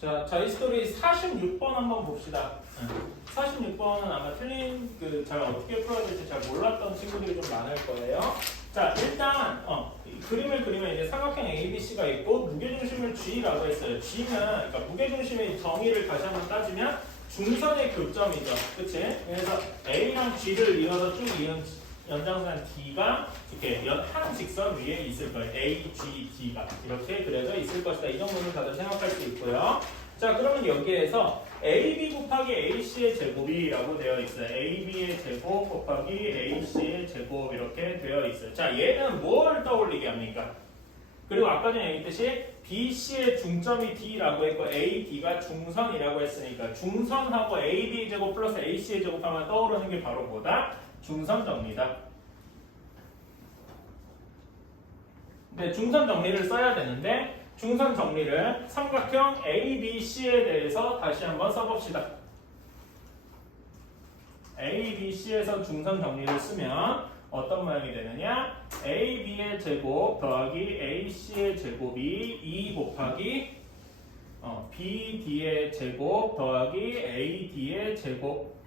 자, 자이스토리 46번 한번 봅시다. 46번은 아마 틀린 잘 어떻게 풀어야 될지 잘 몰랐던 친구들이 좀 많을 거예요. 자, 일단 이 그림을 그리면 이제 삼각형 ABC가 있고 무게중심을 G라고 했어요. G는 그러니까 무게중심의 정의를 다시 한번 따지면 중선의 교점이죠. 그치? 그래서 A랑 G를 이어서 쭉 이은 연장선 D가 이렇게 한 직선 위에 있을 거예요. A, G, D가 이렇게 그려져 있을 것이다. 이 정도는 다들 생각할 수 있고요. 자, 그러면 여기에서 AB 곱하기 AC의 제곱이라고 되어 있어요. AB의 제곱 곱하기 AC의 제곱 이렇게 되어 있어요. 자, 얘는 뭘 떠올리게 합니까? 그리고 아까 전에 얘기했듯이 BC의 중점이 D라고 했고 AD가 중선이라고 했으니까 중선하고 AB 제곱 플러스 AC의 제곱하면 떠오르는 게 바로 뭐다? 중선 정리다. 네, 중선 정리를 써야 되는데 중선 정리를 삼각형 ABC에 대해서 다시 한번 써봅시다. ABC에서 중선 정리를 쓰면 어떤 모양이 되느냐? AB의 제곱 더하기 AC의 제곱이 2 곱하기 BD의 제곱 더하기 AD의 제곱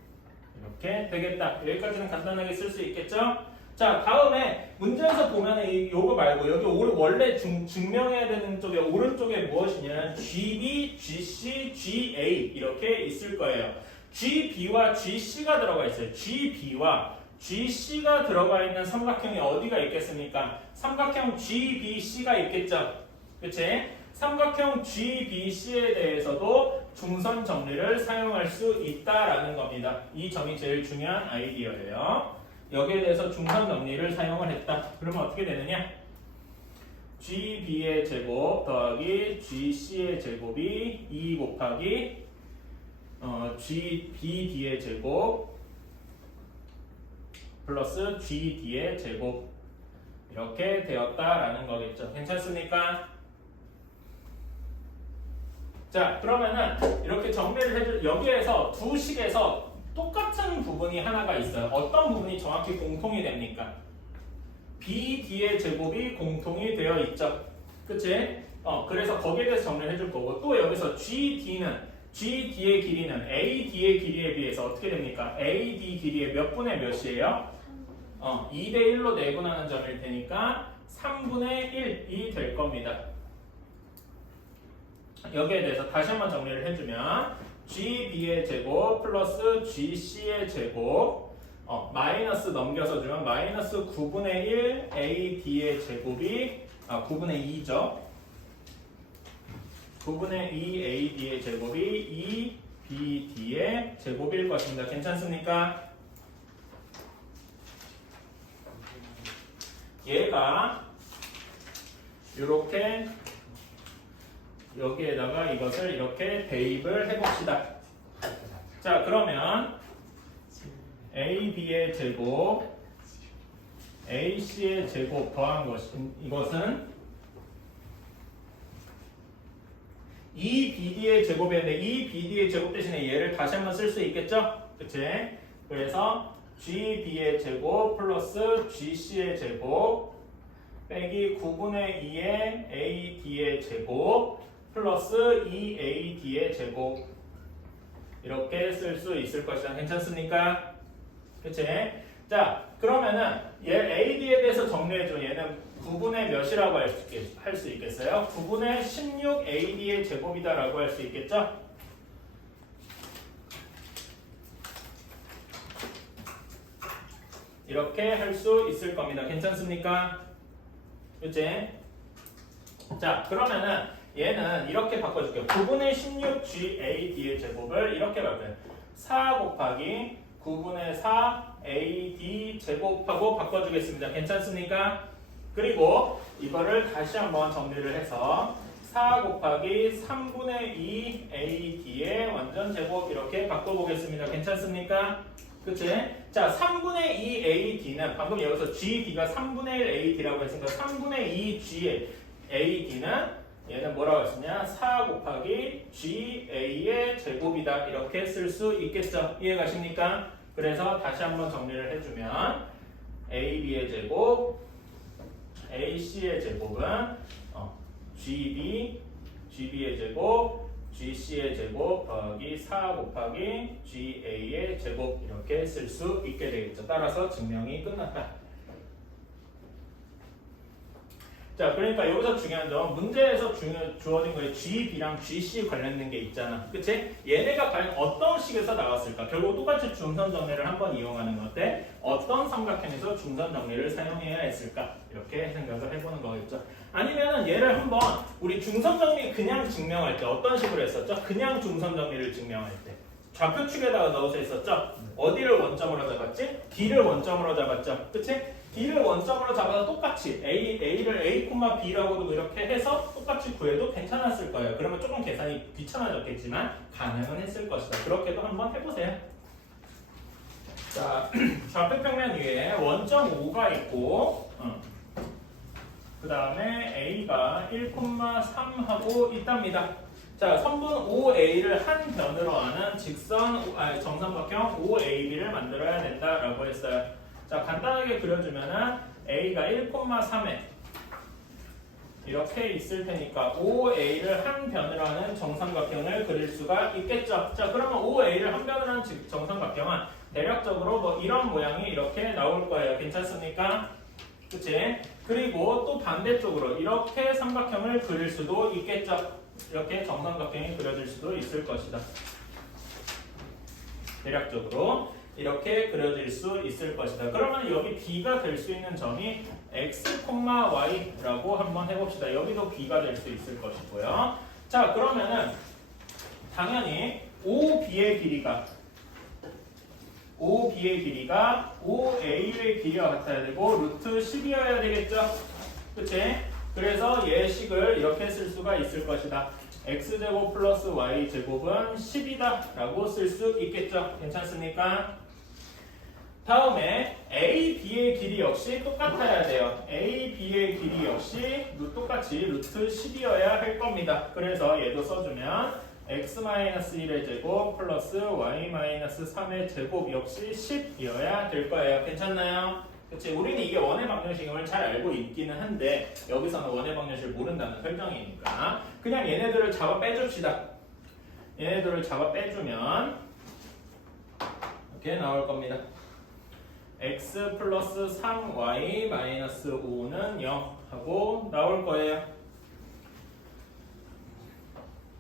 이렇게 되겠다. 여기까지는 간단하게 쓸 수 있겠죠? 자, 다음에 문제에서 보면 요거 말고 여기 원래 증명해야 되는 쪽에 오른쪽에 무엇이냐면 GB, GC, GA 이렇게 있을 거예요. GB와 GC가 들어가 있어요. GB와 GC가 들어가 있는 삼각형이 어디가 있겠습니까? 삼각형 GBC가 있겠죠? 그치? 삼각형 GBC에 대해서도 중선 정리를 사용할 수 있다라는 겁니다. 이 점이 제일 중요한 아이디어예요. 여기에 대해서 중선 정리를 사용을 했다. 그러면 어떻게 되느냐? GB의 제곱 더하기 GC의 제곱이 2 곱하기 GBD의 제곱 플러스 GD의 제곱 이렇게 되었다라는 거겠죠. 괜찮습니까? 자, 그러면은 이렇게 정리를 해줄 여기에서 두 식에서 똑같은 부분이 하나가 있어요. 어떤 부분이 정확히 공통이 됩니까? BD의 제곱이 공통이 되어 있죠. 그치? 그래서 거기에 대해서 정리를 해줄 거고 또 여기서 GD의 길이는 AD의 길이에 비해서 어떻게 됩니까? AD 길이의 몇 분의 몇이에요? 2대 1로 내분하는 점일 테니까 3분의 1이 될 겁니다. 여기에 대해서 다시 한번 정리를 해주면 GB의 제곱 플러스 GC의 제곱 마이너스 넘겨서 주면 마이너스 9분의 1 AD의 제곱이 9분의 2죠. 9분의 2 AD의 제곱이 2 BD의 제곱일 것입니다. 괜찮습니까? 얘가 이렇게 여기에다가 이것을 이렇게 대입을 해봅시다. 자, 그러면 AB의 제곱, AC의 제곱 더한 이것은 2BD의 제곱이었는데 2BD의 제곱 대신에 얘를 다시 한번 쓸 수 있겠죠? 그치? 그래서 GB의 제곱 플러스 GC의 제곱 빼기 9분의 2의 AD의 제곱 플러스 2AD의 제곱 이렇게 쓸 수 있을 것이다. 괜찮습니까? 그치? 자, 그러면은 얘 AD에 대해서 정리해주면 얘는 9분의 몇이라고 할 수 있겠어요? 9분의 16 AD의 제곱이다라고 할 수 있겠죠? 이렇게 할 수 있을 겁니다. 괜찮습니까? 그치? 자, 그러면은 얘는 이렇게 바꿔줄게요. 9분의 16 GAD의 제곱을 이렇게 바꿔요. 4 곱하기 9분의 4 AD 제곱하고 바꿔주겠습니다. 괜찮습니까? 그리고 이거를 다시 한번 정리를 해서 4 곱하기 3분의 2 AD의 완전 제곱 이렇게 바꿔보겠습니다. 괜찮습니까? 그치? 자, 3분의 2 AD는 방금 여기서 GD가 3분의 1 AD라고 했으니까 3분의 2 G AD는 얘는 뭐라고 했었냐? 4 곱하기 GA의 제곱이다. 이렇게 쓸 수 있겠죠? 이해가십니까? 그래서 다시 한번 정리를 해주면 AB의 제곱, AC의 제곱은 GB의 제곱, GC의 제곱 더하기 4 곱하기 GA의 제곱 이렇게 쓸 수 있게 되겠죠. 따라서 증명이 끝났다. 자, 그러니까 여기서 중요한 점, 문제에서 주어진 거에 G, B랑 GC 관련된 게 있잖아. 그치? 얘네가 과연 어떤 식에서 나왔을까? 결국 똑같이 중선 정리를 한번 이용하는 건데 어떤 삼각형에서 중선 정리를 사용해야 했을까? 이렇게 생각을 해보는 거겠죠. 아니면은 얘를 한번 우리 중선 정리 그냥 증명할 때 어떤 식으로 했었죠? 그냥 중선 정리를 증명할 때 좌표축에다가 넣어서 했었죠? 어디를 원점으로 잡았지? D를 원점으로 잡았죠. 그치? D를 원점으로 잡아서 똑같이 A를 A, B라고도 이렇게 해서 똑같이 구해도 괜찮았을 거예요. 그러면 조금 계산이 귀찮아졌겠지만 가능은 했을 것이다. 그렇게도 한번 해보세요. 자, 좌표평면 위에 원점 5가 있고 그 다음에 A가 1,3하고 있답니다. 자, 선분 OA를 한 변으로 하는 정삼각형 OAB를 만들어야 된다라고 했어요. 자, 간단하게 그려주면은 A가 1,3에 이렇게 있을 테니까 OA를 한 변으로 하는 정삼각형을 그릴 수가 있겠죠. 자, 그러면 OA를 한 변으로 하는 정삼각형은 대략적으로 뭐 이런 모양이 이렇게 나올 거예요. 괜찮습니까? 그치? 그리고 또 반대쪽으로 이렇게 삼각형을 그릴 수도 있겠죠. 이렇게 정삼각형이 그려질 수도 있을 것이다. 대략적으로 이렇게 그려질 수 있을 것이다. 그러면 여기 B가 될 수 있는 점이 x, y라고 한번 해봅시다. 여기도 B가 될 수 있을 것이고요. 자, 그러면은 당연히 OB의 길이가 OA의 길이와 같아야 되고 루트 10이어야 되겠죠. 그치? 그래서 얘 식을 이렇게 쓸 수가 있을 것이다. x제곱 플러스 y제곱은 10이다 라고 쓸 수 있겠죠. 괜찮습니까? 다음에 A, B의 길이 역시 똑같아야 돼요. A, B의 길이 역시 똑같이 루트 10이어야 할 겁니다. 그래서 얘도 써주면 x-1의 제곱 플러스 y-3의 제곱 역시 10이어야 될 거예요. 괜찮나요? 그치? 우리는 이게 원의 방정식임을 잘 알고 있기는 한데 여기서는 원의 방정식을 모른다는 설정이니까 그냥 얘네들을 잡아 빼줍시다. 얘네들을 잡아 빼주면 이렇게 나올 겁니다. x 플러스 3y 마이너스 5는 0 하고 나올 거예요.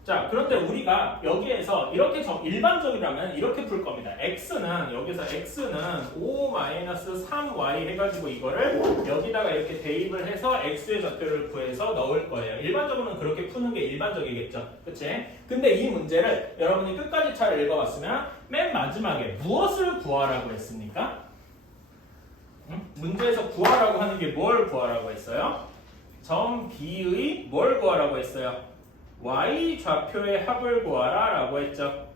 자, 그런데 우리가 여기에서 이렇게 일반적이라면 이렇게 풀 겁니다. 여기서 x는 5-3y 해가지고 이거를 여기다가 이렇게 대입을 해서 x의 좌표를 구해서 넣을 거예요. 일반적으로는 그렇게 푸는 게 일반적이겠죠. 그치? 근데 이 문제를 여러분이 끝까지 잘 읽어봤으면 맨 마지막에 무엇을 구하라고 했습니까? 문제에서 구하라고 하는 게 뭘 구하라고 했어요? 점 B의 뭘 구하라고 했어요? y 좌표의 합을 구하라 라고 했죠.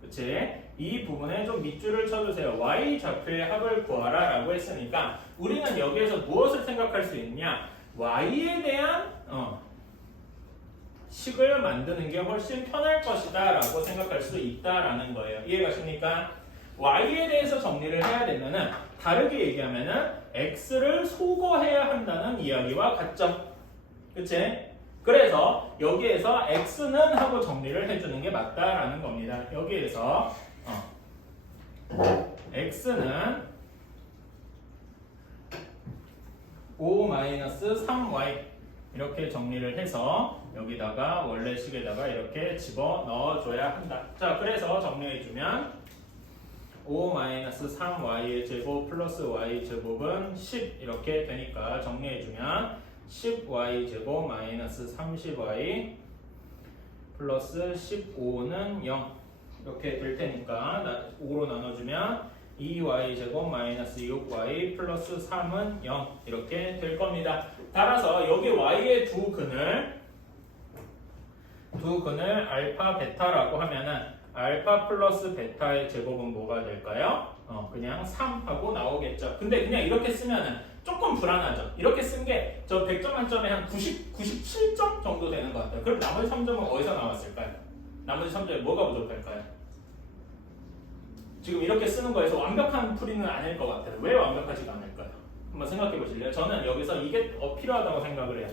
그치? 이 부분에 좀 밑줄을 쳐주세요. y 좌표의 합을 구하라 라고 했으니까 우리는 여기에서 무엇을 생각할 수 있냐? y에 대한 식을 만드는 게 훨씬 편할 것이다 라고 생각할 수 있다라는 거예요. 이해가십니까? y에 대해서 정리를 해야 되면은 다르게 얘기하면은 x를 소거해야 한다는 이야기와 같죠. 그치? 그래서 여기에서 x는 하고 정리를 해주는 게 맞다라는 겁니다. 여기에서 x는 5-3y 이렇게 정리를 해서 여기다가 원래 식에다가 이렇게 집어 넣어줘야 한다. 자, 그래서 정리해주면 5-3y의 제곱 플러스 y 제곱은 10 이렇게 되니까 정리해주면 10y 제곱 마이너스 30y 플러스 15는 0 이렇게 될 테니까 5로 나눠주면 2y 제곱 마이너스 6y 플러스 3은 0 이렇게 될 겁니다. 따라서 여기 y의 두 근을 알파 베타라고 하면은 알파 플러스 베타의 제곱은 뭐가 될까요? 그냥 3 하고 나오겠죠. 근데 그냥 이렇게 쓰면은 조금 불안하죠. 이렇게 쓴 게 저 100점 만점에 한 97점 정도 되는 것 같아요. 그럼 나머지 3점은 어디서 나왔을까요? 나머지 3점에 뭐가 부족할까요? 지금 이렇게 쓰는 거에서 완벽한 풀이는 아닐 것 같아요. 왜 완벽하지가 않을까요? 한번 생각해 보실래요? 저는 여기서 이게 필요하다고 생각을 해요.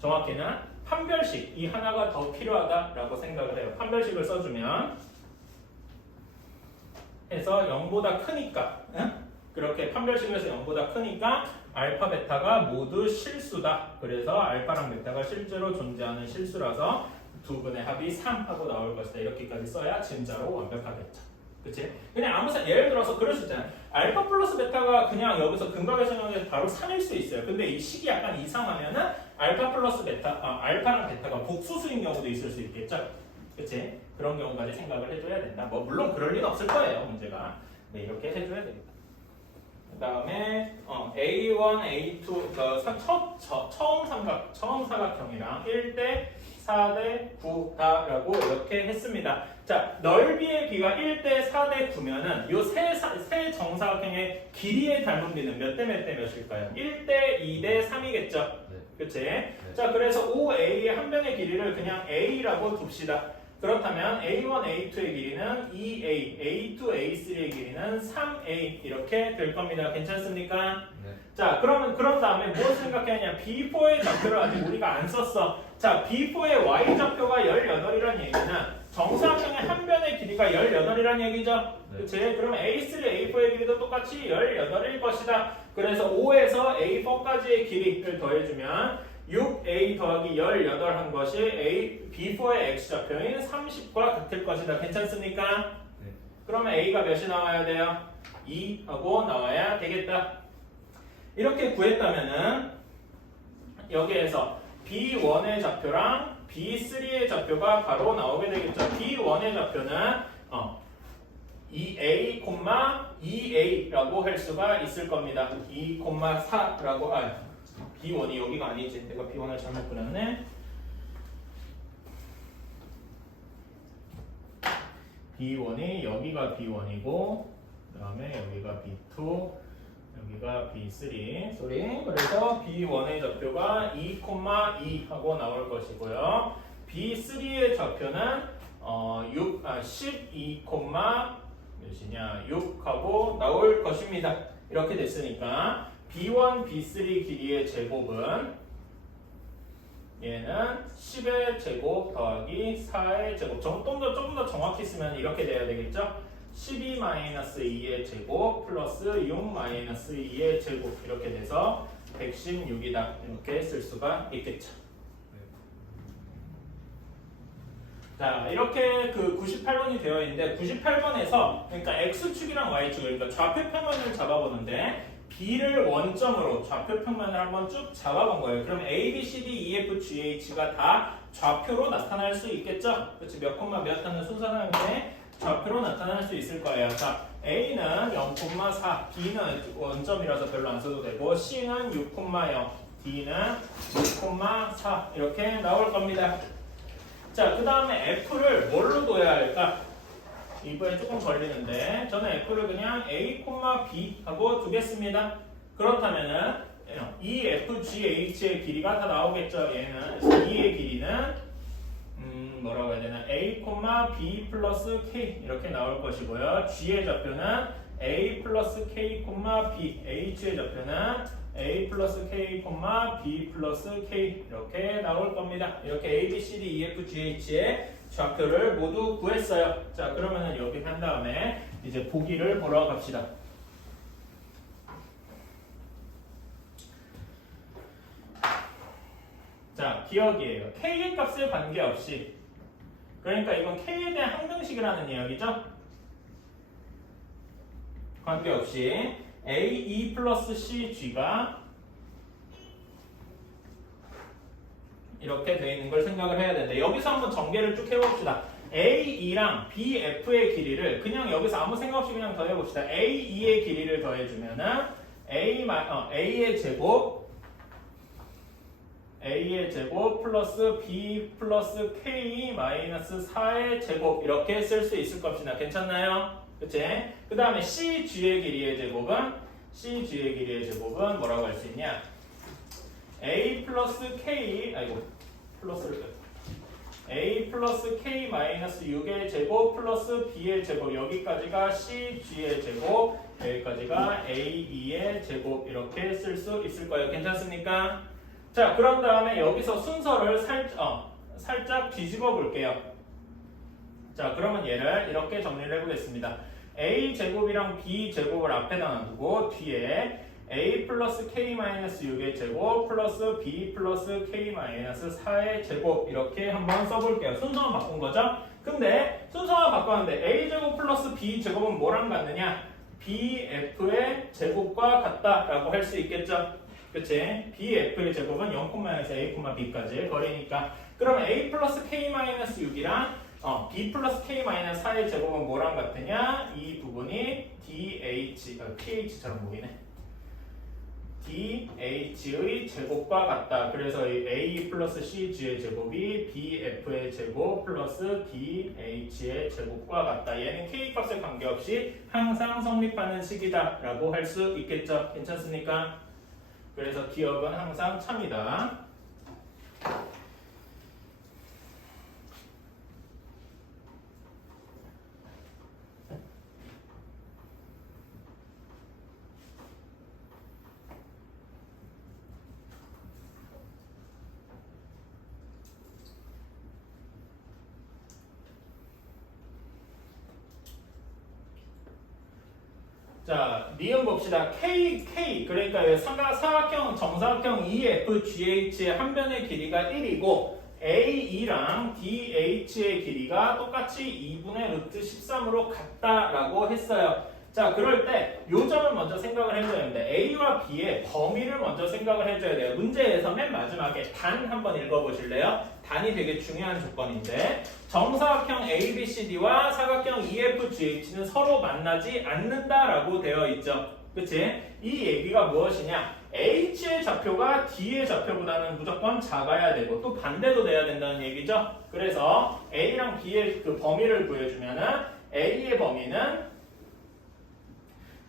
정확히는 판별식 이 하나가 더 필요하다라고 생각을 해요. 판별식을 써주면 해서 0보다 크니까 그렇게 판별식에서 0보다 크니까 알파 베타가 모두 실수다. 그래서 알파랑 베타가 실제로 존재하는 실수라서 두 분의 합이 3하고 나올 것이다. 이렇게까지 써야 진짜로 완벽하겠죠. 그치? 그냥 아무 예를 들어서 그럴 수 있잖아요. 알파 플러스 베타가 그냥 여기서 근각에서 바로 3일 수 있어요. 근데 이 식이 약간 이상하면은 알파 플러스 베타, 알파랑 베타가 복수수인 경우도 있을 수 있겠죠. 그치? 그런 경우까지 생각을 해줘야 된다. 뭐 물론 그럴 리는 없을 거예요. 문제가. 네, 이렇게 해줘야 됩니다. 그 다음에 A1, A2 처음 사각형이랑 1대 4대 9다라고 이렇게 했습니다. 자, 넓이의 비가 1대 4대 9면은 이 세 정사각형의 길이의 닮은 비는 몇 대 몇 대 몇일까요? 1대 2대 3이겠죠. 네. 그치? 네. 자, 그래서 OA의 한 변의 길이를 그냥 A라고 둡시다. 그렇다면 A1, A2의 길이는 2A, A2, A3의 길이는 3A 이렇게 될 겁니다. 괜찮습니까? 네. 자, 그러면 그런 다음에 무엇을 생각해야 B4의 좌표를 아직 우리가 안 썼어. 자, B4의 Y 좌표가 18이라는 얘기는 정사각형의 한 변의 길이가 18이라는 얘기죠. 네. 그치? 그러면 A3, A4의 길이도 똑같이 18일 것이다. 그래서 5에서 A4까지의 길이를 더해주면 6A 더하기 18 한 것이 B4의 X좌표인 30과 같을 것이다. 괜찮습니까? 네. 그러면 A가 몇이 나와야 돼요? 2하고 나와야 되겠다. 이렇게 구했다면은 여기에서 B1의 좌표랑 B3의 좌표가 바로 나오게 되겠죠. B1의 좌표는 2A, 2A라고 할 수가 있을 겁니다. 2,4라고 B1이 여기가 아니지. 내가 B1을 잘못 그렸네. B1이 여기가 B1이고 그 다음에 여기가 B2 여기가 B3 그래서 B1의 좌표가 2,2 하고 나올 것이고요. B3의 좌표는 12, 몇이냐 6하고 나올 것입니다. 이렇게 됐으니까 B1, B3 길이의 제곱은 얘는 10의 제곱 더하기 4의 제곱. 조금 더 정확히 쓰면 이렇게 돼야 되겠죠? 12-2의 제곱 플러스 6-2의 제곱 이렇게 돼서 116이다. 이렇게 쓸 수가 있겠죠. 자, 이렇게 그 98번이 되어 있는데 98번에서 그러니까 X축이랑 Y축을 그러니까 좌표 평면을 잡아보는데 B를 원점으로 좌표 평면을 한번 쭉 잡아본 거예요. 그럼 A, B, C, D, E, F, G, H가 다 좌표로 나타날 수 있겠죠? 그렇지? 몇 콤마 몇 하는 순서상에 좌표로 나타날 수 있을 거예요. 자, A는 0,4, B는 원점이라서 별로 안 써도 되고 C는 6,0, D는 6,4 이렇게 나올 겁니다. 자, 그 다음에 F를 뭘로 둬야 할까? 이번에 조금 걸리는데 저는 F를 그냥 A, B 하고 두겠습니다. 그렇다면은 E, F, G, H의 길이가 다 나오겠죠. 얘는 E의 길이는 뭐라고 해야 되나? A, B 플러스 K 이렇게 나올 것이고요. G의 좌표는 A 플러스 K, B H의 좌표는 A 플러스 K, B 플러스 K 이렇게 나올 겁니다. 이렇게 A, B, C, D, E, F, G, H의 좌표를 모두 구했어요. 자, 그러면은 여기 한 다음에 이제 보기를 보러 갑시다. 자, 기억이에요. K의 값에 관계없이 그러니까 이건 K에 대한 항등식이라는 이야기죠. 관계없이 A, E 플러스 C, G가 이렇게 되어 있는 걸 생각을 해야 되는데 여기서 한번 전개를 쭉 해봅시다. A, E랑 B, F의 길이를 그냥 여기서 아무 생각 없이 그냥 더해봅시다. A, E의 길이를 더해주면은 A의 제곱 플러스 B 플러스 K 마이너스 4의 제곱 이렇게 쓸 수 있을 것이다. 괜찮나요? 그치? 그 다음에 CG의 길이의 제곱은 뭐라고 할 수 있냐? A 플러스 K 플러스를 A 플러스 K 마이너스 6의 제곱 플러스 B의 제곱 여기까지가 CG의 제곱 여기까지가 AE의 제곱 이렇게 쓸 수 있을 거예요. 괜찮습니까? 자, 그런 다음에 여기서 순서를 살짝 뒤집어 볼게요. 자, 그러면 얘를 이렇게 정리를 해보겠습니다. a제곱이랑 b제곱을 앞에다 놔두고 뒤에 a 플러스 k-6의 제곱 플러스 b 플러스 k-4의 제곱 이렇게 한번 써볼게요. 순서만 바꾼 거죠? 근데 순서만 바꿨는데 a제곱 플러스 b제곱은 뭐랑 같느냐? bf의 제곱과 같다라고 할 수 있겠죠? 그치? bf의 제곱은 0,에서 a, b까지 거리니까 그럼 a 플러스 k-6이랑 b 플러스 k-4의 제곱은 뭐랑 같으냐? 이 부분이 ph처럼 보이네. dh의 제곱과 같다. 그래서 a 플러스 cg의 제곱이 bf의 제곱 플러스 dh의 제곱과 같다. 얘는 k 값에 관계없이 항상 성립하는 식이다 라고 할 수 있겠죠. 괜찮습니까? 그래서 기억은 항상 참이다. 자, 니은 봅시다. K 그러니까 사각형, 정사각형 EFGH의 한 변의 길이가 1이고 AE랑 DH의 길이가 똑같이 2분의 루트 13으로 같다라고 했어요. 자, 그럴 때 요 점을 먼저 생각을 해줘야 됩니다. A와 B의 범위를 먼저 생각을 해줘야 돼요. 문제에서 맨 마지막에 단 한번 읽어보실래요? 단이 되게 중요한 조건인데 정사각형 ABCD와 사각형 EFGH는 서로 만나지 않는다라고 되어 있죠. 그치? 이 얘기가 무엇이냐? H의 좌표가 D의 좌표보다는 무조건 작아야 되고 또 반대도 돼야 된다는 얘기죠. 그래서 A랑 B의 그 범위를 구해주면은 A의 범위는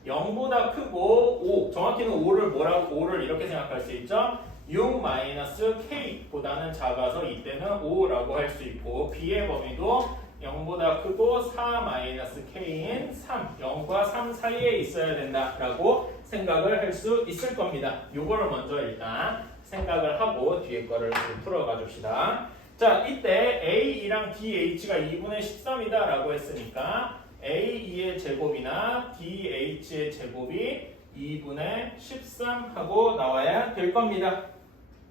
0보다 크고 5, 정확히는 5를 이렇게 생각할 수 있죠. 6-K보다는 작아서 이때는 5라고 할 수 있고 B의 범위도 0보다 크고 4-K인 3, 0과 3 사이에 있어야 된다라고 생각을 할 수 있을 겁니다. 요거를 먼저 일단 생각을 하고 뒤에 거를 풀어가 줍시다. 자, 이때 AE랑 DH가 2분의 13이다 라고 했으니까 AE의 제곱이나 DH의 제곱이 2분의 13 하고 나와야 될 겁니다.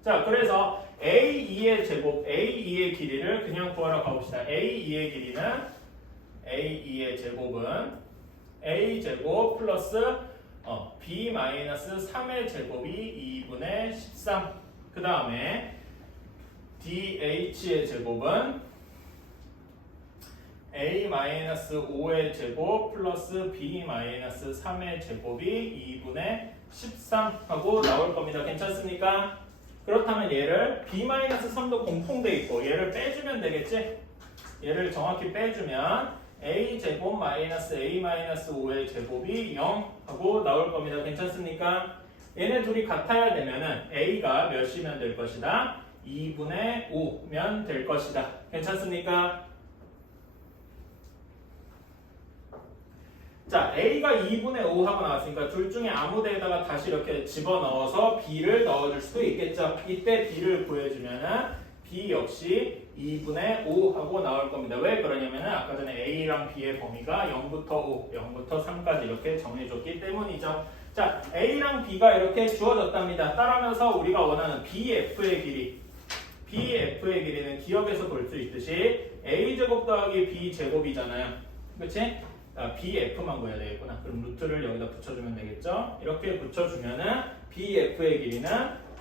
자, 그래서 AE의 제곱, AE의 길이를 그냥 구하러 가봅시다. AE의 길이는 AE의 제곱은 A제곱 플러스 B-3의 제곱이 2분의 13. 그 다음에 DH의 제곱은 A-5의 제곱 플러스 B-3의 제곱이 2분의 13 하고 나올 겁니다. 괜찮습니까? 그렇다면 얘를 B-3도 공통돼 있고 얘를 빼주면 되겠지? 얘를 정확히 빼주면 A제곱 마이너스 A-5의 제곱이 0 하고 나올 겁니다. 괜찮습니까? 얘네 둘이 같아야 되면은 A가 몇이면 될 것이다? 2분의 5면 될 것이다. 괜찮습니까? 자, A가 2분의 5 하고 나왔으니까 둘 중에 아무 데에다가 다시 이렇게 집어넣어서 B를 넣어줄 수도 있겠죠. 이때 B를 구해주면은 B 역시 2분의 5 하고 나올 겁니다. 왜 그러냐면은 아까 전에 A랑 B의 범위가 0부터 5, 0부터 3까지 이렇게 정해줬기 때문이죠. 자, A랑 B가 이렇게 주어졌답니다. 따라하면서 우리가 원하는 BF의 길이, BF의 길이는 기억에서 볼 수 있듯이 A제곱 더하기 B제곱이잖아요. 그치? BF만 구해야 되겠구나. 그럼 루트를 여기다 붙여주면 되겠죠? 이렇게 붙여주면은 BF의 길이는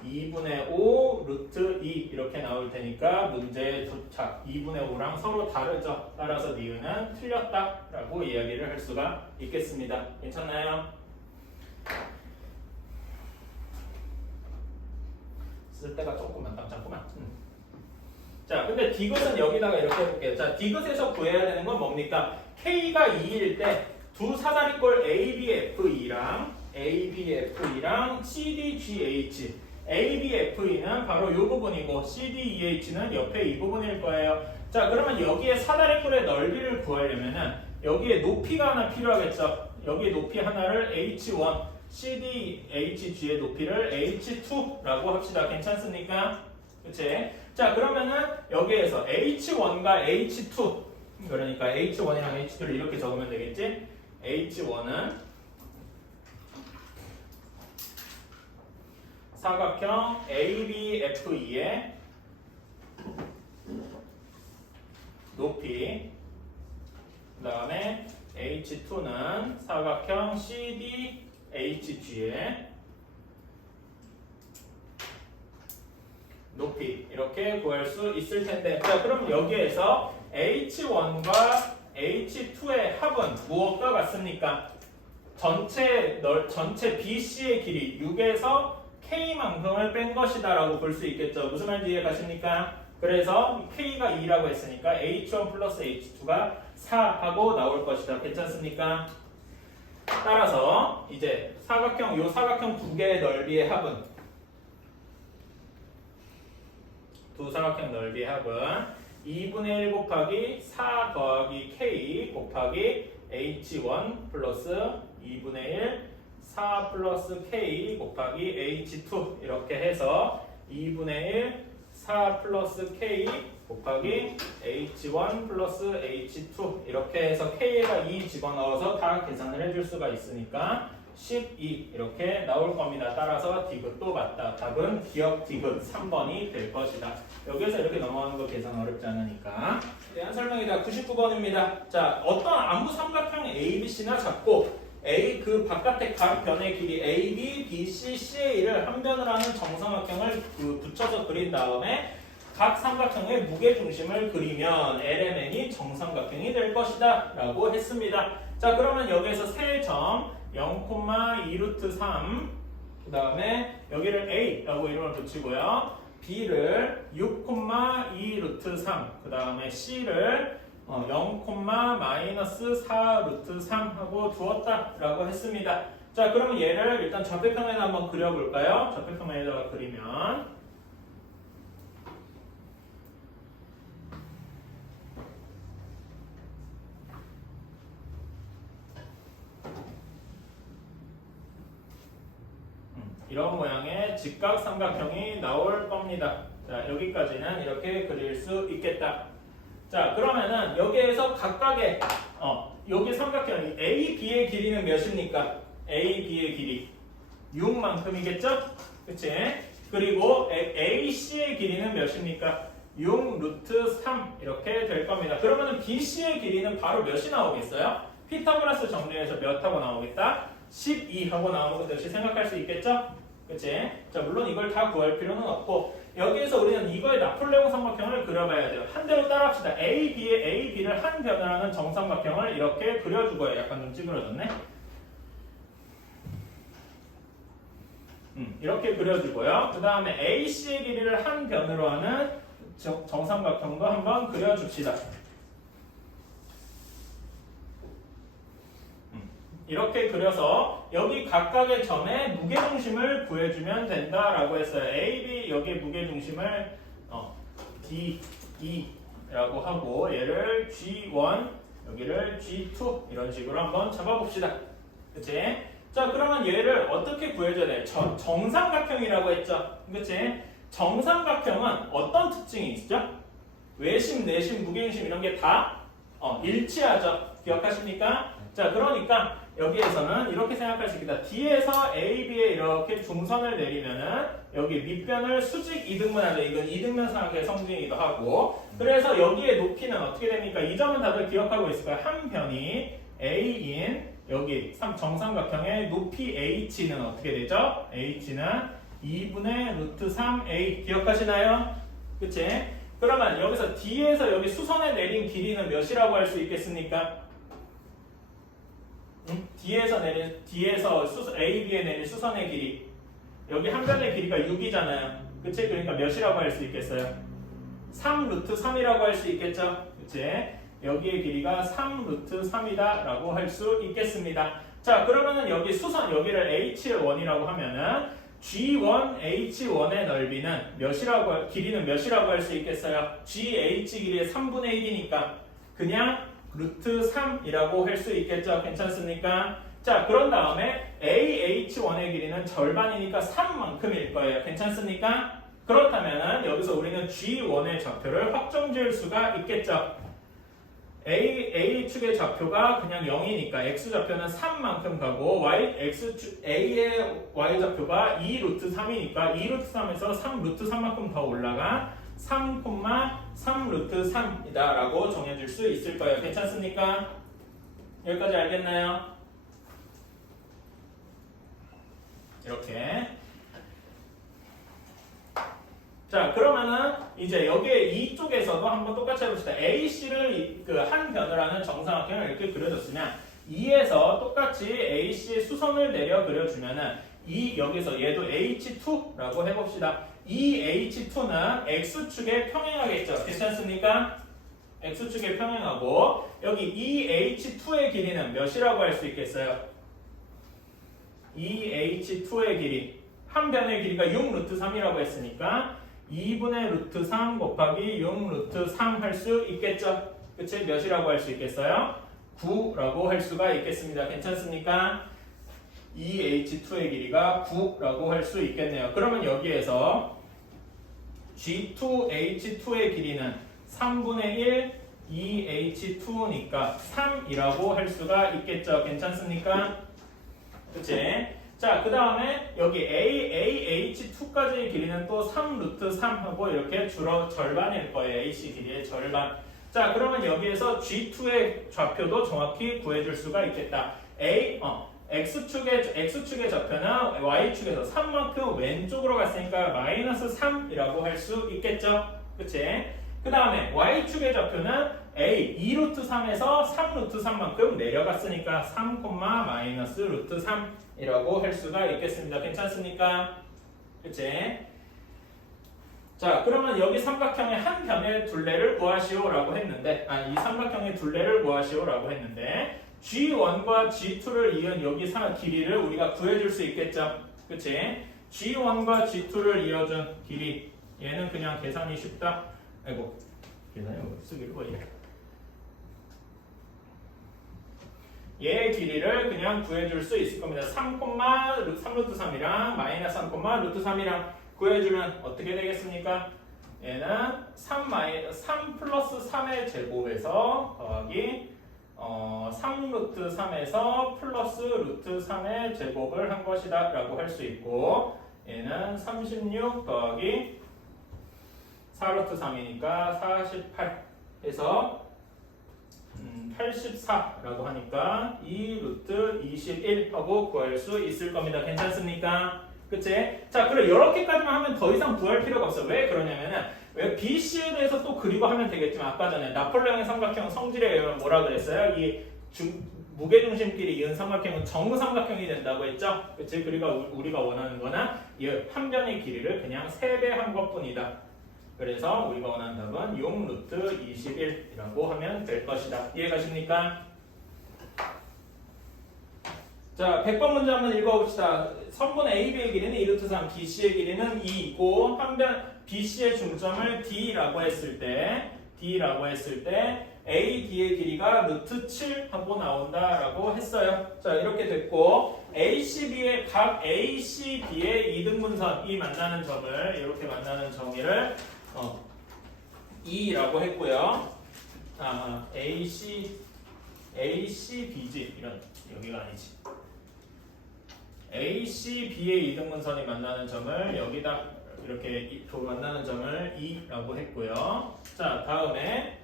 2분의 5 루트 2 이렇게 나올 테니까 문제의 도착 2분의 5랑 서로 다르죠. 따라서 니은은 틀렸다라고 이야기를 할 수가 있겠습니다. 괜찮나요? 쓸 때가 조금만 잠깐만. 자, 근데 디귿은 여기다가 이렇게 해볼게요. 자, 디귿에서 구해야 되는 건 뭡니까? K가 2일 때 두 사다리꼴 ABFE랑 CDGH ABFE는 바로 이 부분이고 CDEH는 옆에 이 부분일 거예요. 자, 그러면 여기에 사다리꼴의 넓이를 구하려면은 여기에 높이가 하나 필요하겠죠. 여기에 높이 하나를 H1 CDHG의 높이를 H2라고 합시다. 괜찮습니까? 그치? 자, 그러면은 여기에서 H1과 H2, 그러니까 H1이랑 H2를 이렇게 적으면 되겠지? H1은 사각형 ABFE의 높이, 그 다음에 H2는 사각형 CDHG의 높이, 이렇게 구할 수 있을 텐데, 자, 그럼 여기에서 H1과 H2의 합은 무엇과 같습니까? 전체 BC의 길이 6에서 K만큼을 뺀 것이다 라고 볼 수 있겠죠. 무슨 말인지 이해 가십니까? 그래서 K가 2라고 했으니까 H1 플러스 H2가 4하고 나올 것이다. 괜찮습니까? 따라서 이제 요 사각형 두 개의 넓이의 합은, 두 사각형 넓이의 합은 2분의 1 곱하기 4 더하기 K 곱하기 H1 플러스 2분의 1 4 플러스 K 곱하기 H2 이렇게 해서 2분의 1 4 플러스 K 곱하기 H1 플러스 H2 이렇게 해서 K에다 2 집어넣어서 다 계산을 해줄 수가 있으니까 12 이렇게 나올 겁니다. 따라서 디귿도 맞다. 답은 기억 디귿 3번이 될 것이다. 여기에서 이렇게 넘어가는 거 계산 어렵지 않으니까. 대한 설명이다. 99번입니다. 자, 어떤 아무 삼각형 ABC나 잡고 그 바깥의 각 변의 길이 AB, BC, CA를 한 변을 하는 정삼각형을 붙여서 그린 다음에 각 삼각형의 무게중심을 그리면 LMN이 정삼각형이 될 것이다 라고 했습니다. 자, 그러면 여기에서 세 점 0,2루트3 그 다음에 여기를 A라고 이름을 붙이고요. B를 6,2루트3 그 다음에 C를 0,-4루트3 하고 두었다라고 했습니다. 자, 그러면 얘를 일단 좌표평면에 한번 그려볼까요? 좌표평면에다가 그리면 이런 모양의 직각삼각형이 나올 겁니다. 자, 여기까지는 이렇게 그릴 수 있겠다. 자, 그러면은 여기에서 각각의 여기 삼각형 A, B의 길이는 몇입니까? A, B의 길이 6만큼이겠죠? 그치? 그리고 A, C의 길이는 몇입니까? 6 루트 3 이렇게 될 겁니다. 그러면은 B, C의 길이는 바로 몇이 나오겠어요? 피타고라스 정리해서 몇 하고 나오겠다? 12 하고 나오는 것 역시 생각할 수 있겠죠? 그치? 자, 물론 이걸 다 구할 필요는 없고 여기에서 우리는 이거의 나폴레옹 삼각형을 그려봐야 돼요. 한 대로 따라합시다. A, B를 한 변을 하는 정삼각형을 이렇게 그려주고요. 약간 좀 찌그러졌네. 이렇게 그려주고요. 그 다음에 AC의 길이를 한 변으로 하는 정삼각형도 한번 그려줍시다. 이렇게 그려서 여기 각각의 점의 무게중심을 구해주면 된다라고 했어요. A, B 여기에 무게중심을 D, E라고 하고 얘를 G1 여기를 G2 이런 식으로 한번 잡아봅시다. 그치? 자, 그러면 얘를 어떻게 구해줘야 돼? 정삼각형이라고 했죠? 그치? 정삼각형은 어떤 특징이 있죠? 외심, 내심, 무게중심 이런 게 다 일치하죠? 기억하십니까? 자, 그러니까 여기에서는 이렇게 생각할 수 있겠다. D에서 A, B에 이렇게 중선을 내리면은 여기 밑변을 수직 이등분하죠. 이건 이등변 삼각형의 성질이기도 하고. 그래서 여기의 높이는 어떻게 됩니까? 이 점은 다들 기억하고 있을 거예요. 한 변이 A인 여기 정삼각형의 높이 H는 어떻게 되죠? H는 2분의 루트 3A 기억하시나요? 그치? 그러면 여기서 D에서 여기 수선에 내린 길이는 몇이라고 할 수 있겠습니까? D에서 A, B에 내린 수선의 길이 여기 한 변의 길이가 6이잖아요. 그치? 그러니까 몇이라고 할 수 있겠어요? 3 루트 3이라고 할 수 있겠죠? 그치? 여기의 길이가 3 루트 3이다 라고 할 수 있겠습니다. 자, 그러면은 여기 수선 여기를 H1이라고 하면은 G1, H1의 넓이는 길이는 몇이라고 할 수 있겠어요? GH 길이의 3분의 1이니까 그냥 루트 3이라고 할 수 있겠죠? 괜찮습니까? 자, 그런 다음에 AH1의 길이는 절반이니까 3만큼일 거예요. 괜찮습니까? 그렇다면 여기서 우리는 G1의 좌표를 확정 지을 수가 있겠죠. A축의 좌표가 그냥 0이니까 X좌표는 3만큼 가고 A의 Y좌표가 2 루트 3이니까 2 루트 3에서 3 루트 3만큼 더 올라가 3,3 루트 3이다 라고 정해줄 수 있을 거예요. 괜찮습니까? 여기까지 알겠나요? 이렇게. 자, 그러면은 이제 여기에 이쪽에서도 한번 똑같이 해봅시다. AC를 한 변을 하는 정사각형을 이렇게 그려줬으면 E에서 똑같이 AC의 수선을 내려 그려주면은 여기서 얘도 H2라고 해봅시다. 이 H2는 X축에 평행하겠죠. 괜찮습니까? X축에 평행하고 여기 이 H2의 길이는 몇이라고 할 수 있겠어요? 이 H2의 길이 한 변의 길이가 6 루트 3이라고 했으니까 2분의 루트 3 곱하기 6 루트 3 할 수 있겠죠? 그치? 몇이라고 할 수 있겠어요? 9라고 할 수가 있겠습니다. 괜찮습니까? 이 H2의 길이가 9라고 할 수 있겠네요. 그러면 여기에서 G2H2의 길이는 3분의 1 2H2니까 3이라고 할 수가 있겠죠. 괜찮습니까? 그치? 자, 그 다음에 여기 AH2까지의 길이는 또 3 루트 3하고 이렇게 주로 절반일 거예요. AC 길이의 절반. 자, 그러면 여기에서 G2의 좌표도 정확히 구해줄 수가 있겠다. X축의 좌표는 Y축에서 3만큼 왼쪽으로 갔으니까 마이너스 3이라고 할 수 있겠죠. 그치? 그 다음에 Y축의 좌표는 A 2 루트 3에서 3 루트 3만큼 내려갔으니까 3, 마이너스 루트 3이라고 할 수가 있겠습니다. 괜찮습니까? 그치? 자, 그러면 여기 삼각형의 한 변의 둘레를 구하시오라고 했는데, 이 삼각형의 둘레를 구하시오라고 했는데, G1과 G2를 이은 여기 길이를 우리가 구해줄 수 있겠죠? 그치? G1과 G2를 이어준 길이, 얘는 그냥 계산이 쉽다. 아이고, 계산이 쓰기로 보이네. 얘의 길이를 그냥 구해줄 수 있을 겁니다. 3, 3루트 3이랑 마이너스 3, 루트 3이랑 구해주면 어떻게 되겠습니까? 얘는 3 플러스 3의 제곱에서 더하기 3 루트 3에서 플러스 루트 3의 제곱을 한 것이다 라고 할 수 있고 얘는 36 더하기 4 루트 3이니까 48 해서 84라고 하니까 2 루트 21 하고 구할 수 있을 겁니다. 괜찮습니까? 그치? 자, 그래 이렇게까지만 하면 더 이상 구할 필요가 없어요. 왜 그러냐면은 왜 BC에 대해서 또 그리고 하면 되겠지만 아까 전에 나폴레옹의 삼각형 성질에 의하면 뭐라 그랬어요? 이 무게중심끼리 이은 삼각형은 정삼각형이 된다고 했죠? 그치? 그리고 우리가 원하는 거는 이 한 변의 길이를 그냥 3배 한 것뿐이다. 그래서 우리가 원하는 답은 6 루트 21이라고 하면 될 것이다. 이해가십니까? 자, 100번 문제 한번 읽어봅시다. 선분 AB의 길이는 2 루트 3, BC의 길이는 2이고 한변 BC의 중점을 D라고 했을 때 AD의 길이가 루트 7 하고 나온다라고 했어요. 자, 이렇게 됐고 ACB의 각 ACB의 이등분선 이 만나는 점을 이렇게 만나는 정의를 E라고 했고요. ACBG 이런 여기가 아니지. ACB의 이등분선이 만나는 점을 여기다 이렇게 만나는 점을 E라고 했고요. 자, 다음에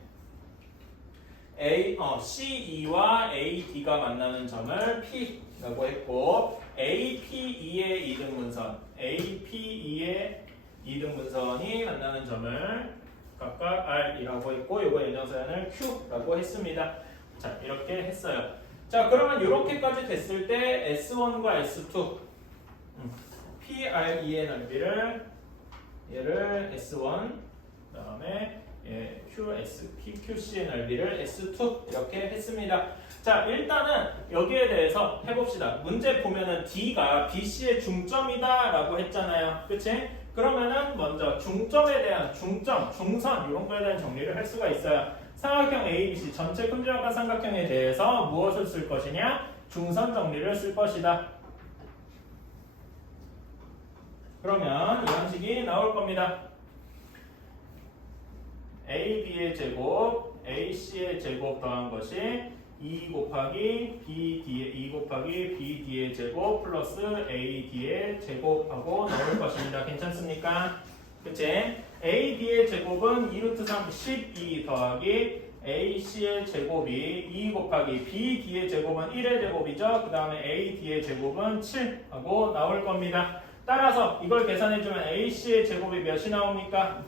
CE와 AD가 만나는 점을 P라고 했고 APE의 이등분선이 만나는 점을 각각 R이라고 했고 요거 연장선을 Q라고 했습니다. 자, 이렇게 했어요. 자, 그러면 이렇게까지 됐을 때 S1과 S2 PRE의 넓이를 얘를 S1 그다음에 PQC의 넓이를 S2 이렇게 했습니다. 자, 일단은 여기에 대해서 해봅시다. 문제 보면은 D가 BC의 중점이다 라고 했잖아요. 그치? 그러면은 먼저 중점에 대한 중선 이런 거에 대한 정리를 할 수가 있어요. 삼각형 ABC 전체 큼지막한 삼각형에 대해서 무엇을 쓸 것이냐? 중선 정리를 쓸 것이다. 그러면 이 형식이 나올 겁니다. AB의 제곱, AC의 제곱 더한 것이 2 곱하기 BD의 제곱 플러스 AD의 제곱하고 나올 것입니다. 괜찮습니까? 그치? AB의 제곱은 2루트 3 12 더하기 AC의 제곱이 2 곱하기 BD의 제곱은 1의 제곱이죠. 그 다음에 AD의 제곱은 7 하고 나올 겁니다. 따라서 이걸 계산해주면 AC의 제곱이 몇이 나옵니까?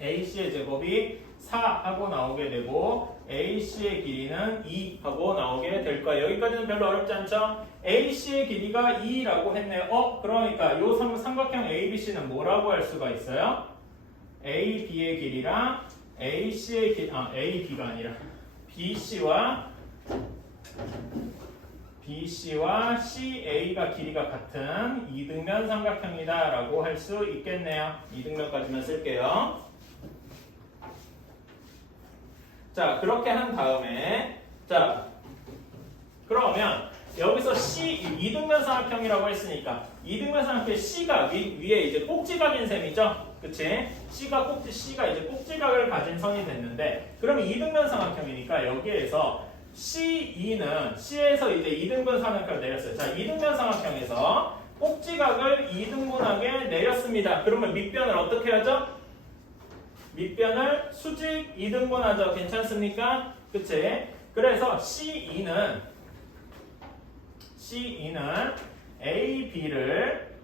AC의 제곱이 4 하고 나오게 되고 AC의 길이는 2 하고 나오게 될 거예요. 여기까지는 별로 어렵지 않죠? AC의 길이가 2라고 했네요. 그러니까 요 삼각형 ABC는 뭐라고 할 수가 있어요? AB의 길이랑 AC의 길이, AB가 아니라 BC와 CA가 길이가 같은 이등변 삼각형이다 라고 할 수 있겠네요. 이등변까지만 쓸게요. 자, 그렇게 한 다음에 자, 그러면 여기서 이등변 삼각형이라고 했으니까 이등변 삼각형의 C가 위에 이제 꼭지각인 셈이죠. 그치? C가 이제 꼭지각을 가진 선이 됐는데 그럼 이등변 삼각형이니까 여기에서 C에서 이제 이등분 삼각형을 내렸어요. 자, 이등변 삼각형에서 꼭지각을 이등분하게 내렸습니다. 그러면 밑변을 어떻게 하죠? 밑변을 수직 이등분하죠. 괜찮습니까? 그치? 그래서 C는 AB를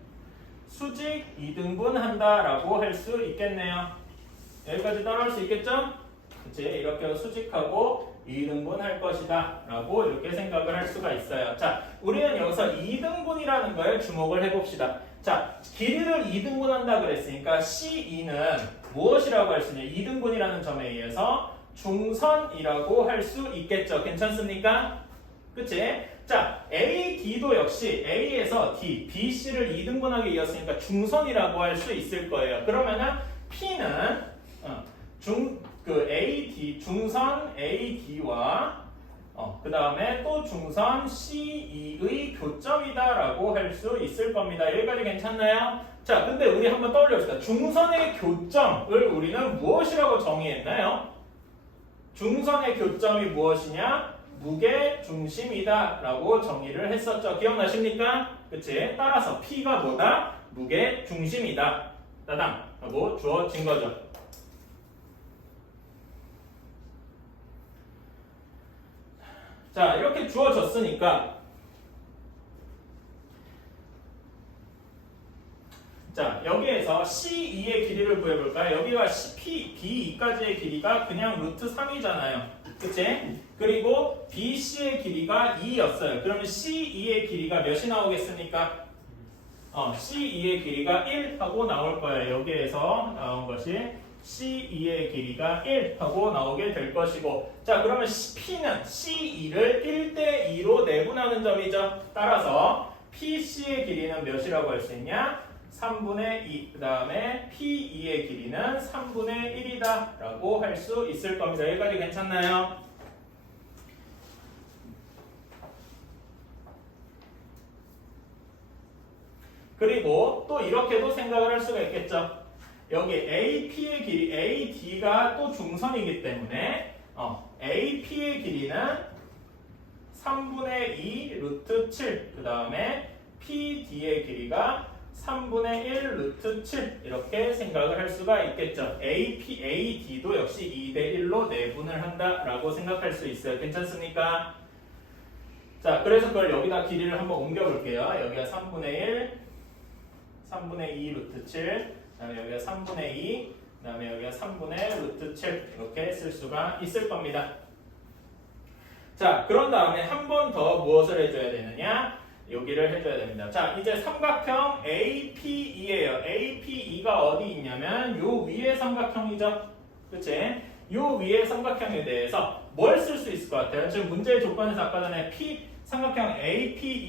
수직 이등분한다라고 할 수 있겠네요. 여기까지 따라올 수 있겠죠? 그치? 이렇게 수직하고 2등분 할 것이다 라고 이렇게 생각을 할 수가 있어요. 자, 우리는 여기서 2등분이라는 거에 주목을 해봅시다. 자, 길이를 2등분한다 그랬으니까 C2는 무엇이라고 할 수 있냐? 2등분이라는 점에 의해서 중선이라고 할 수 있겠죠. 괜찮습니까? 그치? 자, AD도 역시 A에서 D, BC를 2등분하게 이었으니까 중선이라고 할 수 있을 거예요. 그러면은 P는 중선 AD와 그 다음에 또 중선 CE의 교점이다라고 할 수 있을 겁니다. 여기까지 괜찮나요? 자, 근데 우리 한번 떠올려봅시다. 중선의 교점을 우리는 무엇이라고 정의했나요? 중선의 교점이 무엇이냐? 무게 중심이다 라고 정의를 했었죠. 기억나십니까? 그치? 따라서 P가 뭐다? 무게 중심이다. 따당 하고 주어진 거죠. 자, 이렇게 주어졌으니까 자, 여기에서 C2의 길이를 구해볼까요? 여기가 B2까지의 길이가 그냥 루트 3이잖아요. 그치? 그리고 BC의 길이가 2였어요. 그러면 C2의 길이가 몇이 나오겠습니까? C2의 길이가 1 하고 나올 거예요. 여기에서 나온 것이 C2의 길이가 1 하고 나오게 될 것이고, 자, 그러면 P는 C2를 1대2로 내분하는 점이죠. 따라서 PC의 길이는 몇이라고 할 수 있냐? 3분의 2. 그 다음에 P2의 길이는 3분의 1이다 라고 할 수 있을 겁니다. 여기까지 괜찮나요? 그리고 또 이렇게도 생각을 할 수가 있겠죠. 여기 AP의 길이, AD가 또 중선이기 때문에 AP의 길이는 3분의 2 루트 7. 그 다음에 PD의 길이가 3분의 1 루트 7 이렇게 생각을 할 수가 있겠죠. AD도 역시 2대1로 내분을 한다라고 생각할 수 있어요. 괜찮습니까? 자, 그래서 그걸 여기다 길이를 한번 옮겨볼게요. 여기가 3분의 1, 3분의 2 루트 7, 그 다음에 여기가 3분의 2, 그 다음에 여기가 3분의 루트 7 이렇게 쓸 수가 있을 겁니다. 자, 그런 다음에 한 번 더 무엇을 해줘야 되느냐? 여기를 해줘야 됩니다. 자, 이제 삼각형 APE예요. APE가 어디 있냐면 요 위에 삼각형이죠. 그치? 요 위에 삼각형에 대해서 뭘 쓸 수 있을 것 같아요? 지금 문제의 조건에서 아까 전에 삼각형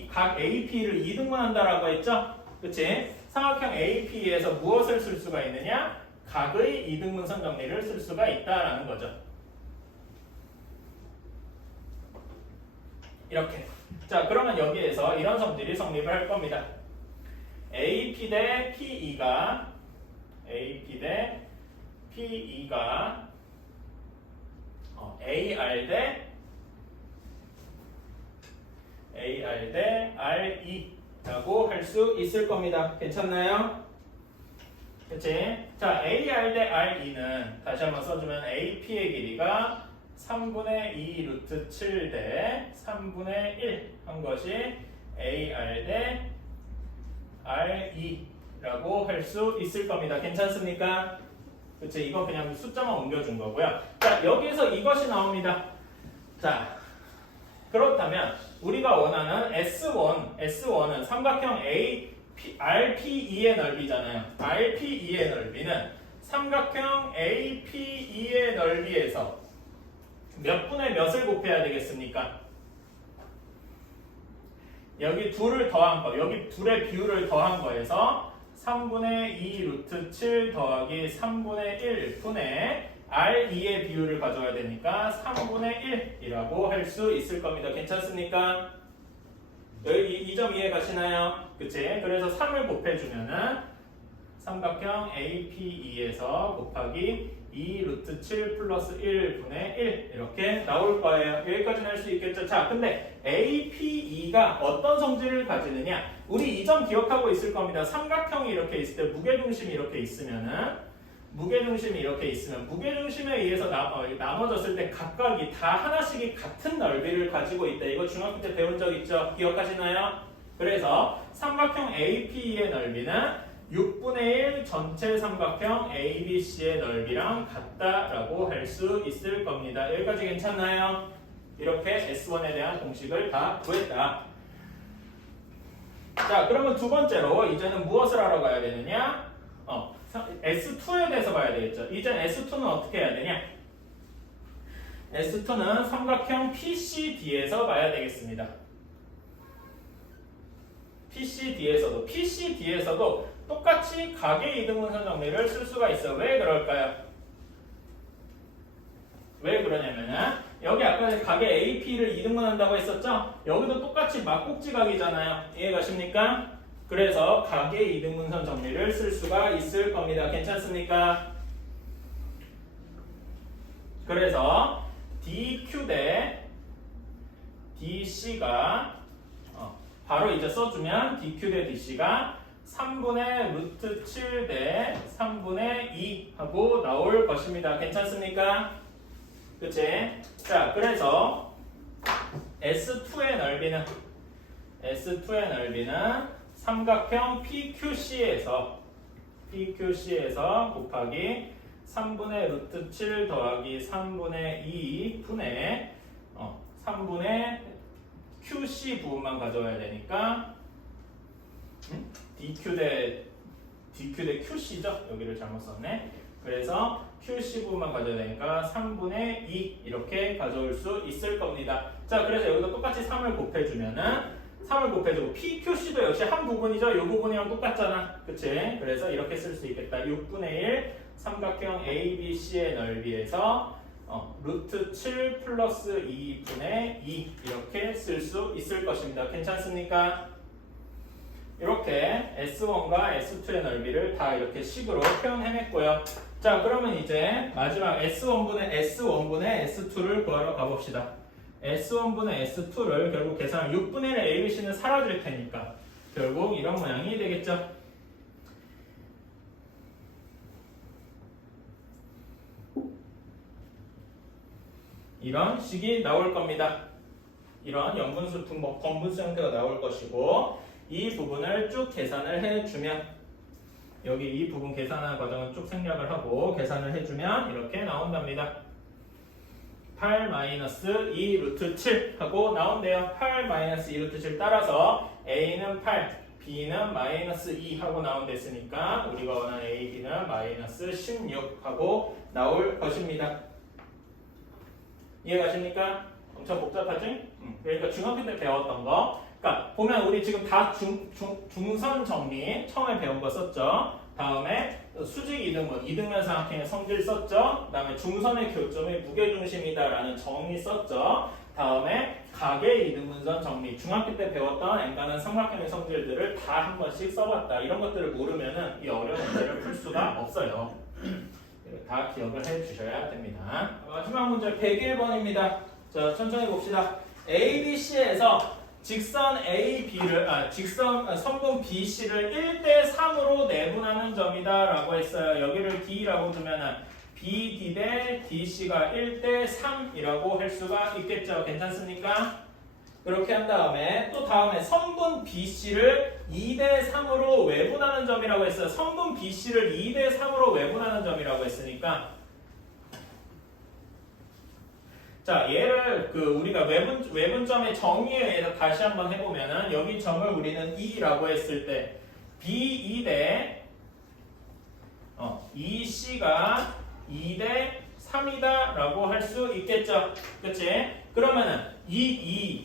각 AP를 2등분한다라고 했죠? 그치? 삼각형 AP에서 무엇을 쓸 수가 있느냐? 각의 이등분선 정리를 쓸 수가 있다라는 거죠. 이렇게. 자, 그러면 여기에서 이런 성질이 성립을 할 겁니다. AP 대 PE가 AP 대 PE가 AR 대 RE라고 할 수 있을 겁니다. 괜찮나요? 그치? 자, AR 대 RE는 다시 한번 써주면 AP의 길이가 3분의 2 루트 7 대 3분의 1 한 것이 AR 대 RE라고 할 수 있을 겁니다. 괜찮습니까? 그치? 이건 그냥 숫자만 옮겨준 거고요. 자, 여기에서 이것이 나옵니다. 자, 그렇다면 우리가 원하는 S1은 삼각형 RPE의 넓이잖아요. RPE의 넓이는 삼각형 APE의 넓이에서 몇 분의 몇을 곱해야 되겠습니까? 여기 둘을 더한 거, 여기 둘의 비율을 더한 거에서 3분의 2 루트 7 더하기 3분의 1 분의 R2의 비율을 가져와야 되니까 3분의 1이라고 할 수 있을 겁니다. 괜찮습니까? 여기 이 점 이해 가시나요? 그치? 그래서 3을 곱해주면은 삼각형 APE에서 곱하기 2 루트 7 플러스 1분의 1 이렇게 나올 거예요. 여기까지는 할 수 있겠죠? 자, 근데 APE가 어떤 성질을 가지느냐? 우리 이 점 기억하고 있을 겁니다. 삼각형이 이렇게 있을 때 무게중심이 이렇게 있으면은 무게중심에 의해서 나눠졌을 때 각각이 다 하나씩이 같은 넓이를 가지고 있다. 이거 중학교 때 배운 적 있죠? 기억하시나요? 그래서 삼각형 APE의 넓이는 6분의 1 전체 삼각형 ABC의 넓이랑 같다라고 할 수 있을 겁니다. 여기까지 괜찮나요? 이렇게 S1에 대한 공식을 다 구했다. 자, 그러면 두 번째로 이제는 무엇을 하러 가야 되느냐? S2에 대해서 봐야 되겠죠. 이제 S2는 어떻게 해야 되냐? S2는 삼각형 PCD에서 봐야 되겠습니다. PCD에서도 똑같이 각의 이등분선 정리를 쓸 수가 있어요. 왜 그럴까요? 왜 그러냐면은 여기 아까 각의 AP를 이등분한다고 했었죠? 여기도 똑같이 막국지각이잖아요. 이해 가십니까? 그래서 각의 이등분선 정리를 쓸 수가 있을 겁니다. 괜찮습니까? 그래서 DQ 대 DC가 바로 이제 써주면 DQ 대 DC가 3분의 루트 7 대 3분의 2 하고 나올 것입니다. 괜찮습니까? 그치? 자, 그래서 S2의 넓이는 삼각형 PQC에서 곱하기 3분의 루트 7 더하기 3분의 2 분의 3분의 QC 부분만 가져와야 되니까 DQ 대 QC죠? 여기를 잘못 썼네. 그래서 QC 부분만 가져야 되니까 3분의 2 이렇게 가져올 수 있을 겁니다. 자, 그래서 여기도 똑같이 3을 곱해주면은 3을 곱해주고 PQC도 역시 한 부분이죠. 이 부분이랑 똑같잖아. 그치? 그래서 이렇게 쓸 수 있겠다. 6분의 1 삼각형 ABC의 넓이에서 루트 7 플러스 2분의 2 이렇게 쓸 수 있을 것입니다. 괜찮습니까? 이렇게 S1과 S2의 넓이를 다 이렇게 식으로 표현해냈고요. 자, 그러면 이제 마지막 S1분의 S2를 구하러 가봅시다. S1분의 S2를 결국 계산하면 6분의 1의 ABC는 사라질 테니까 결국 이런 모양이 되겠죠. 이런 식이 나올 겁니다. 이런 연분수, 번분수 형태가 나올 것이고 이 부분을 쭉 계산을 해주면 여기 이 부분 계산하는 과정을 쭉 생략을 하고 계산을 해주면 이렇게 나온답니다. 8-2 루트 7 하고 나온대요. 8-2 루트 7 따라서 A는 8, B는 -2 하고 나온댔으니까 우리가 원하는 A, B는 -16 하고 나올 것입니다. 이해가십니까? 엄청 복잡하지? 그러니까 중학교 때 배웠던 거. 그러니까 보면 우리 지금 다 중선 정리 처음에 배운 거 썼죠. 다음에 수직 이등면 삼각형의 성질 썼죠. 그 다음에 중선의 교점이 무게중심이다라는 정의 썼죠. 다음에 가계 이등분선 정리. 중학교 때 배웠던 N가는 삼각형의 성질들을 다 한 번씩 써봤다. 이런 것들을 모르면은 이 어려운 문제를 풀 수가 없어요. 다 기억을 해 주셔야 됩니다. 마지막 문제 101번입니다. 자, 천천히 봅시다. ABC에서 직선 선분 BC를 1대3으로 내분하는 점이다 라고 했어요. 여기를 D라고 두면은 BD 대 DC가 1대3이라고 할 수가 있겠죠. 괜찮습니까? 그렇게 한 다음에 또 다음에 선분 BC를 2대3으로 외분하는 점이라고 했어요. 선분 BC를 2대3으로 외분하는 점이라고 했으니까 자, 얘를 우리가 외분점의 정의에 의해서 다시 한번 해보면은 여기 점을 우리는 2라고 했을 때 B2 대 EC가 2대 3이다 라고 할 수 있겠죠. 그치? 그러면은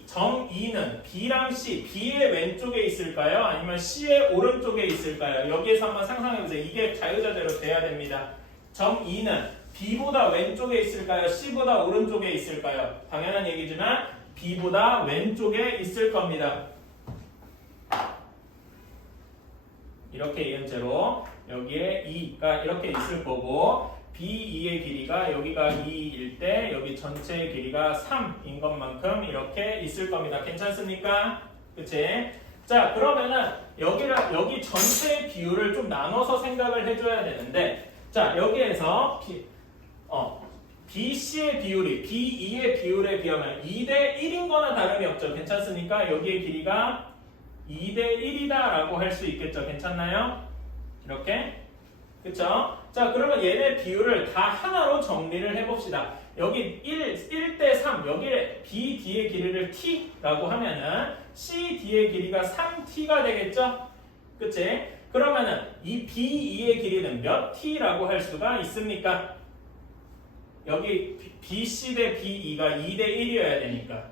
점 2는 B랑 C, B의 왼쪽에 있을까요? 아니면 C의 오른쪽에 있을까요? 여기에서 한번 상상해보세요. 이게 자유자재로 돼야 됩니다. 점 2는 B보다 왼쪽에 있을까요? C보다 오른쪽에 있을까요? 당연한 얘기지만 B보다 왼쪽에 있을 겁니다. 이렇게 이음체로 여기에 2가 이렇게 있을 거고 B2의 길이가 여기가 2일 때 여기 전체의 길이가 3인 것만큼 이렇게 있을 겁니다. 괜찮습니까? 그치? 자, 그러면은 여기 전체의 비율을 좀 나눠서 생각을 해줘야 되는데 자, 여기에서 BC의 비율이 B2의 비율에 비하면 2대 1인 거나 다름이 없죠. 괜찮습니까? 여기의 길이가 2대 1이다 라고 할 수 있겠죠. 괜찮나요? 이렇게? 그쵸? 자, 그러면 얘네 비율을 다 하나로 정리를 해봅시다. 여기 1대 3, 여기에 BD의 길이를 T라고 하면은 CD의 길이가 3T가 되겠죠? 그치? 그러면은 이 B2의 길이는 몇 T라고 할 수가 있습니까? 여기 BC 대 B2가 2대 1이어야 되니까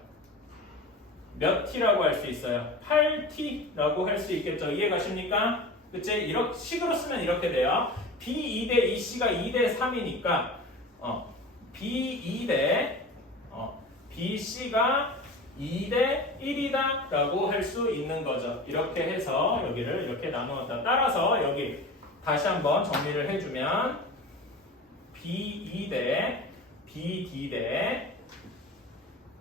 몇 T라고 할 수 있어요? 8T라고 할 수 있겠죠? 이해가십니까? 그치? 이렇게 식으로 쓰면 이렇게 돼요. B2 대 EC가 2대 3이니까 B2 대 BC가 2대 1이다 라고 할 수 있는 거죠. 이렇게 해서 여기를 이렇게 나누었다. 따라서 여기 다시 한번 정리를 해주면 B2 대 BD 대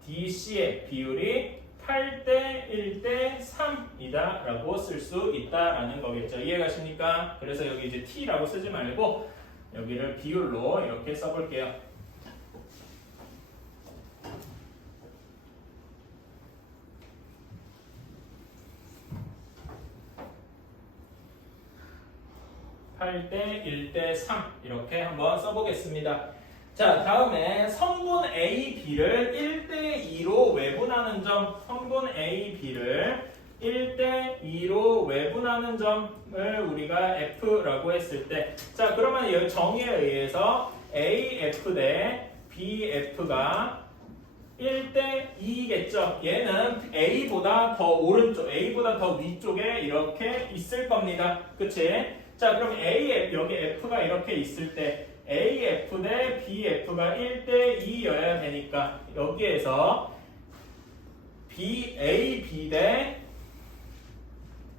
DC의 비율이 8대 1대 3이다 라고 쓸 수 있다라는 거겠죠. 이해가십니까? 그래서 여기 이제 T라고 쓰지 말고 여기를 비율로 이렇게 써볼게요. (8대 1대 3) 이렇게 한번 써보겠습니다. 자, 다음에 성분 A, B를 1대2로 외분하는 점, 성분 A, B를 1대2로 외분하는 점을 우리가 F라고 했을 때 자, 그러면 여기 정의에 의해서 AF 대 BF가 1대2겠죠. 얘는 A보다 더 오른쪽, A보다 더 위쪽에 이렇게 있을 겁니다. 그치? 자, 그럼 여기 F가 이렇게 있을 때 AF 대 BF가 1대2여야 되니까 여기에서 AB 대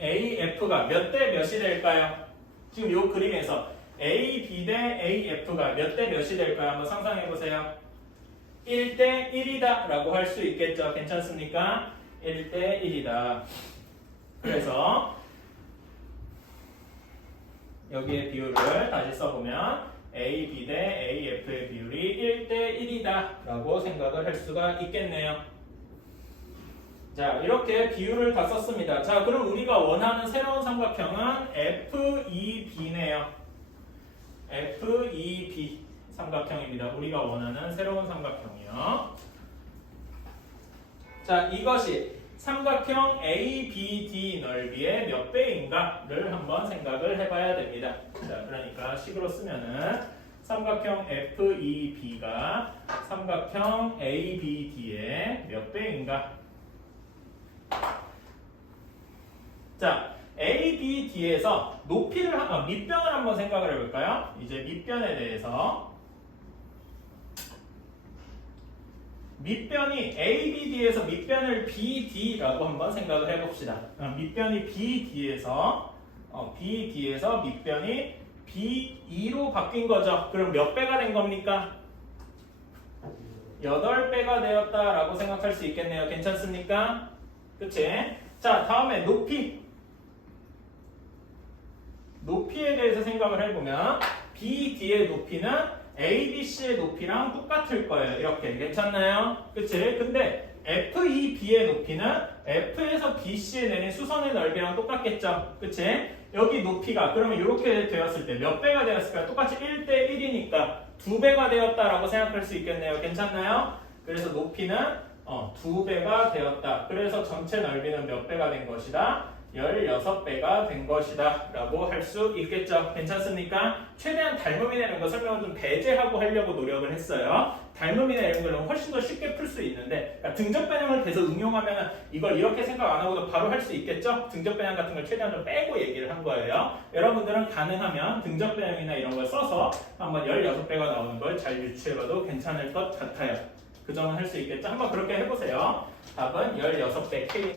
AF가 몇 대 몇이 될까요? 지금 이 그림에서 AB 대 AF가 몇 대 몇이 될까요? 한번 상상해 보세요. 1대 1이다 라고 할 수 있겠죠. 괜찮습니까? 1대 1이다. 그래서 여기에 비율을 다시 써보면 AB 대 AF의 비율이 1대 1이다 라고 생각을 할 수가 있겠네요. 자, 이렇게 비율을 다 썼습니다. 자, 그럼 우리가 원하는 새로운 삼각형은 FEB네요. FEB 삼각형입니다. 우리가 원하는 새로운 삼각형이요. 자, 이것이 삼각형 ABD 넓이의 몇 배인가를 한번 생각을 해봐야 됩니다. 자, 그러니까 식으로 쓰면은 삼각형 FEB가 삼각형 ABD의 몇 배인가? 자, ABD에서 높이를 밑변을 한번 생각을 해볼까요? 이제 밑변에 대해서 밑변이 ABD에서 밑변을 BD라고 한번 생각을 해봅시다. 밑변이 BD에서 밑변이 B2로 바뀐 거죠. 그럼 몇 배가 된 겁니까? 8배가 되었다라고 생각할 수 있겠네요. 괜찮습니까? 그치? 자, 다음에 높이에 대해서 생각을 해보면 BD의 높이는 ABC의 높이랑 똑같을 거예요. 이렇게. 괜찮나요? 그치? 근데 FEB의 높이는 F에서 BC에 내린 수선의 넓이랑 똑같겠죠? 그치? 여기 높이가 그러면 이렇게 되었을 때 몇 배가 되었을까요? 똑같이 1대 1이니까 2배가 되었다라고 생각할 수 있겠네요. 괜찮나요? 그래서 높이는 2배가 되었다. 그래서 전체 넓이는 몇 배가 된 것이다? 16배가 된 것이다 라고 할 수 있겠죠. 괜찮습니까? 최대한 닮음이나 이런 거 설명을 좀 배제하고 하려고 노력을 했어요. 닮음이나 이런 거는 훨씬 더 쉽게 풀 수 있는데, 그러니까 등적 변형을 계속 응용하면 이걸 이렇게 생각 안 하고도 바로 할 수 있겠죠. 등적 변형 같은 걸 최대한 좀 빼고 얘기를 한 거예요. 여러분들은 가능하면 등적 변형이나 이런 걸 써서 한번 16배가 나오는 걸 잘 유추해봐도 괜찮을 것 같아요. 그 점은 할 수 있겠죠. 한번 그렇게 해보세요. 답은 16배 K